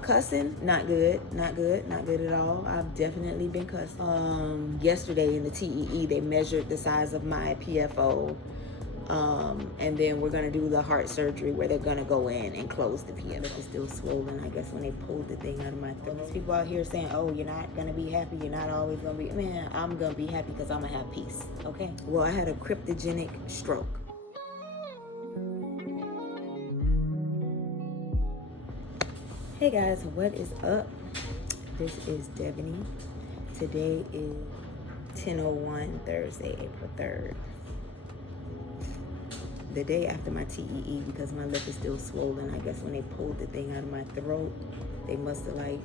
Cussing, not good at all. I've definitely been cussed. Yesterday in the TEE, they measured the size of my PFO. And then we're gonna do the heart surgery where they're gonna go in and close the PFO. It's still swollen, I guess, when they pulled the thing out of my throat. There's people out here saying, oh, you're not gonna be happy, you're not always gonna be, man, I'm gonna be happy because I'm gonna have peace, okay? Well, I had a cryptogenic stroke. Hey guys, what is up? This is Devaney. Today is 10:01, Thursday, April 3rd. The day after my TEE, because my lip is still swollen. I guess when they pulled the thing out of my throat, they must have, like,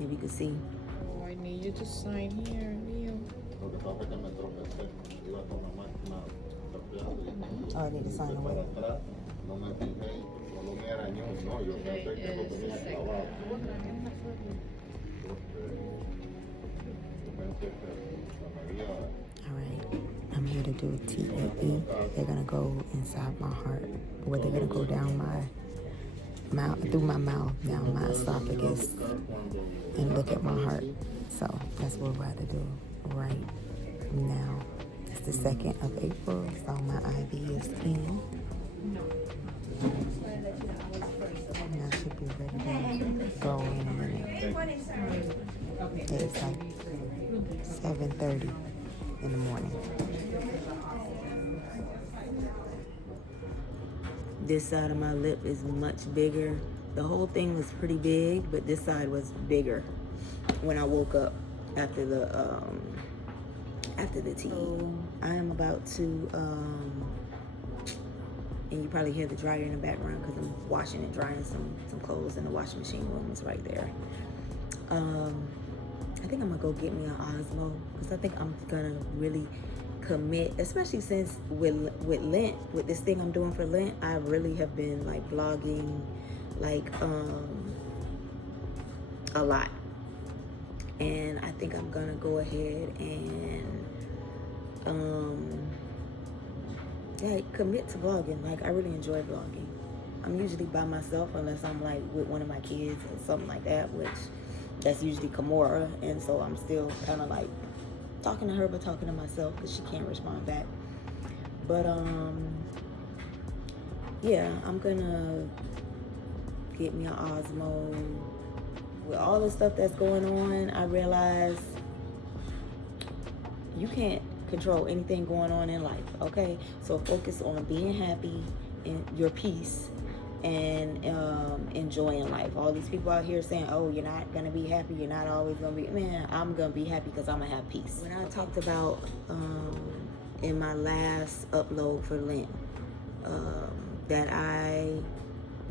if you can see. Oh, I need you to sign here, Leo. Oh, I need to sign away. All right, I'm here to do a TEE. They're gonna go inside my heart, where they're gonna go down my mouth, through my mouth, down my esophagus, and look at my heart. So that's what we're about to do right now. It's the 2nd of April, so my IV is in. And I should be ready to go in a minute. It's like 7:30 in the morning. This side of my lip is much bigger. The whole thing was pretty big, but this side was bigger when I woke up after the tea. So I am about to and you probably hear the dryer in the background because I'm washing and drying some clothes in the washing machine room. Is right there. I think I'm gonna go get me an Osmo because I think I'm gonna really commit, especially since with Lent, with this thing I'm doing for Lent, I really have been like blogging like a lot, and I think I'm gonna go ahead and commit to vlogging. Like, I really enjoy vlogging. I'm usually by myself unless I'm like with one of my kids or something like that, which that's usually Kimora, and so I'm still kind of like talking to her but talking to myself because she can't respond back. But yeah, I'm gonna get me an Osmo. With all the stuff that's going on, I realize you can't control anything going on in life, okay? So focus on being happy in your peace and enjoying life. All these people out here saying, oh, you're not gonna be happy, you're not always gonna be, man, I'm gonna be happy because I'm gonna have peace. When I talked about in my last upload for Lent that I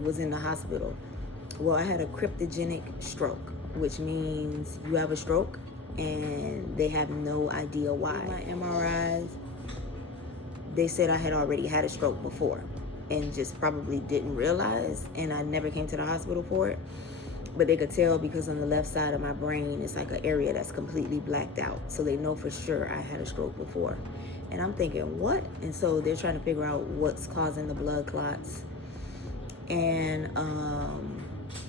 was in the hospital, well, I had a cryptogenic stroke, which means you have a stroke and they have no idea why. My MRIs, they said I had already had a stroke before and just probably didn't realize, and I never came to the hospital for it. But they could tell because on the left side of my brain, it's like an area that's completely blacked out. So they know for sure I had a stroke before. And I'm thinking, what? And so they're trying to figure out what's causing the blood clots. And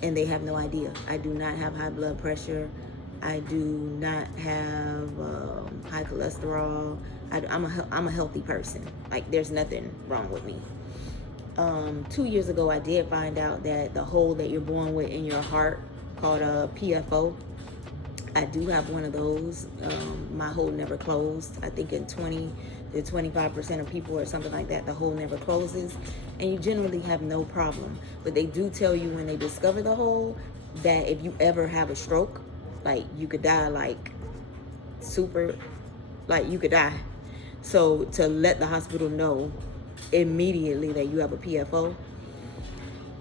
they have no idea. I do not have high blood pressure. I do not have high cholesterol. I'm a healthy person. Like, there's nothing wrong with me. 2 years ago, I did find out that the hole that you're born with in your heart, called a PFO, I do have one of those. My hole never closed. I think in 20 to 25% of people or something like that, the hole never closes, and you generally have no problem. But they do tell you when they discover the hole that if you ever have a stroke, like, you could die, like, super, like, you could die. So to let the hospital know immediately that you have a PFO.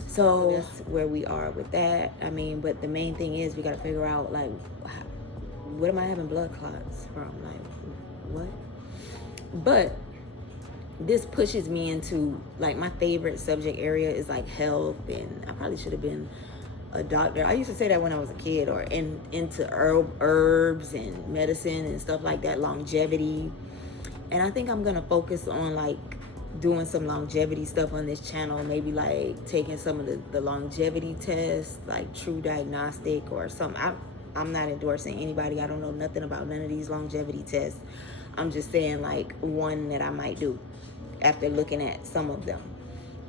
So that's where we are with that. I mean, but the main thing is we got to figure out, like, what am I having blood clots from? Like, what? But this pushes me into, like, my favorite subject area is like health, and I probably should have been a doctor. I used to say that when I was a kid, or into herbs and medicine and stuff like that, longevity. And I think I'm gonna focus on like doing some longevity stuff on this channel, maybe like taking some of the longevity tests, like True Diagnostic or something. I'm not endorsing anybody. I don't know nothing about none of these longevity tests. I'm just saying like one that I might do after looking at some of them,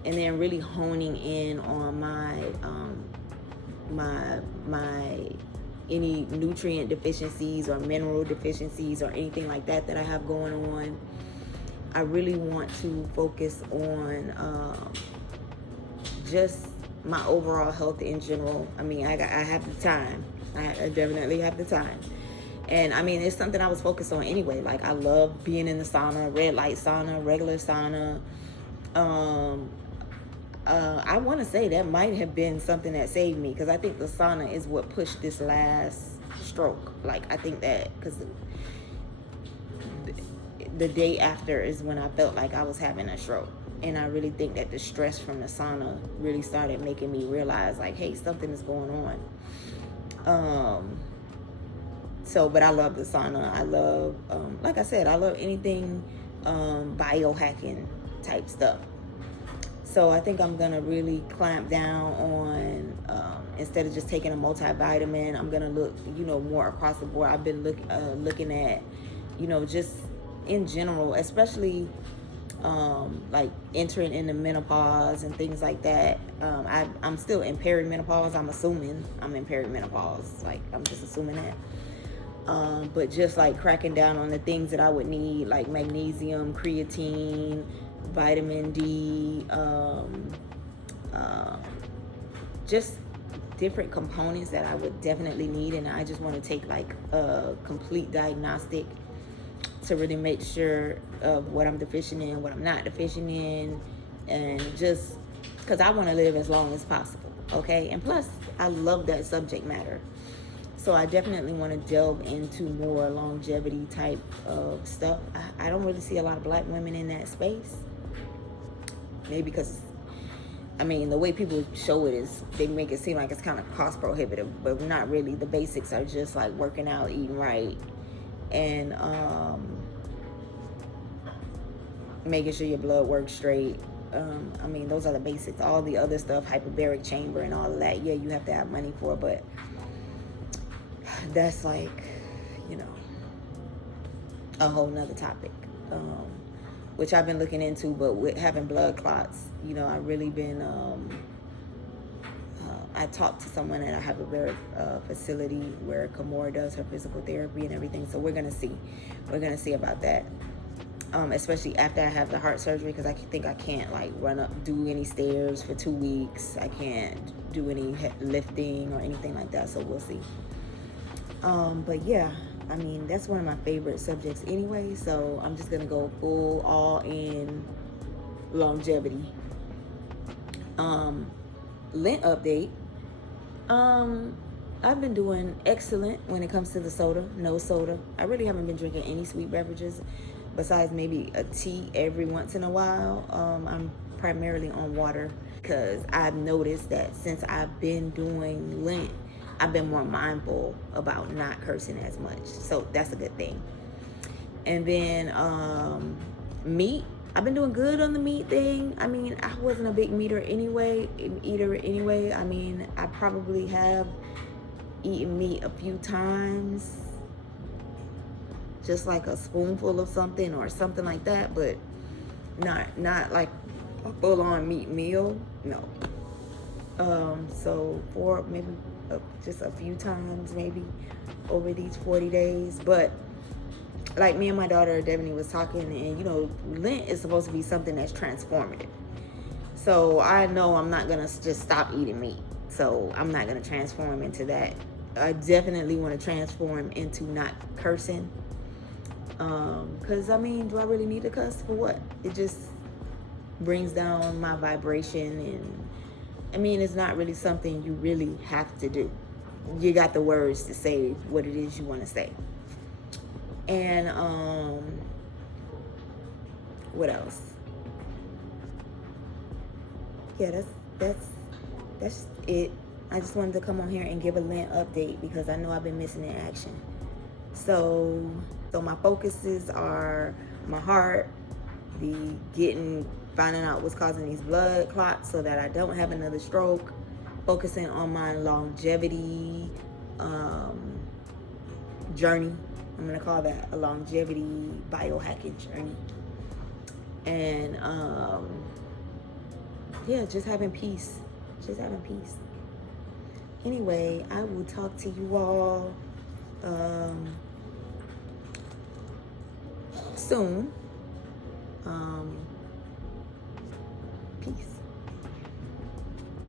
and then really honing in on my any nutrient deficiencies or mineral deficiencies or anything like that I have going on. I really want to focus on just my overall health in general. I mean, I have the time. I definitely have the time. And I mean, it's something I was focused on anyway. Like, I love being in the sauna, red light sauna, regular sauna. I want to say that might have been something that saved me, because I think the sauna is what pushed this last stroke. Like, I think that because the day after is when I felt like I was having a stroke. And I really think that the stress from the sauna really started making me realize, like, hey, something is going on. But I love the sauna. I love, like I said, I love anything biohacking type stuff. So I think I'm going to really clamp down on, instead of just taking a multivitamin, I'm going to look, more across the board. I've been looking at, just in general, especially like entering into menopause and things like that. I'm still in perimenopause. I'm assuming I'm in perimenopause. Like, I'm just assuming that. But just like cracking down on the things that I would need, like magnesium, creatine, vitamin D, just different components that I would definitely need. And I just want to take like a complete diagnostic to really make sure of what I'm deficient in, what I'm not deficient in, and just because I want to live as long as possible, okay? And plus, I love that subject matter. So I definitely want to delve into more longevity type of stuff. I don't really see a lot of black women in that space. Maybe because, I mean, the way people show it is they make it seem like it's kind of cost prohibitive, but not really. The basics are just like working out, eating right, and making sure your blood works straight. I mean, those are the basics. All the other stuff, hyperbaric chamber and all of that, yeah, you have to have money for, but that's like, a whole nother topic, which I've been looking into. But with having blood clots, I really been, I talked to someone at a hyperbaric facility where Kamora does her physical therapy and everything. So we're going to see about that. Especially after I have the heart surgery, because I think I can't like do any stairs for 2 weeks. I can't do any lifting or anything like that. So we'll see. But yeah, I mean, that's one of my favorite subjects anyway. So I'm just going to go all in longevity. Lent update. I've been doing excellent when it comes to the soda. No soda. I really haven't been drinking any sweet beverages besides maybe a tea every once in a while. I'm primarily on water because I've noticed that since I've been doing Lent, I've been more mindful about not cursing as much. So that's a good thing. And then meat. I've been doing good on the meat thing. I mean, I wasn't a big eater anyway. I mean, I probably have eaten meat a few times, just like a spoonful of something or something like that, but not like a full-on meat meal. No. So for maybe just a few times, maybe over these 40 days. But like me and my daughter Devaney was talking, and Lent is supposed to be something that's transformative. So I know I'm not gonna just stop eating meat. So I'm not gonna transform into that. I definitely want to transform into not cursing. Because I mean, do I really need to cuss for what? It just brings down my vibration, and I mean, it's not really something you really have to do. You got the words to say what it is you want to say. And what else? Yeah, that's it. I just wanted to come on here and give a Lent update because I know I've been missing in action. So my focuses are my heart, the getting finding out what's causing these blood clots so that I don't have another stroke, focusing on my longevity journey. I'm gonna call that a longevity biohacking journey. And yeah, just having peace. Just having peace. Anyway, I will talk to you all soon.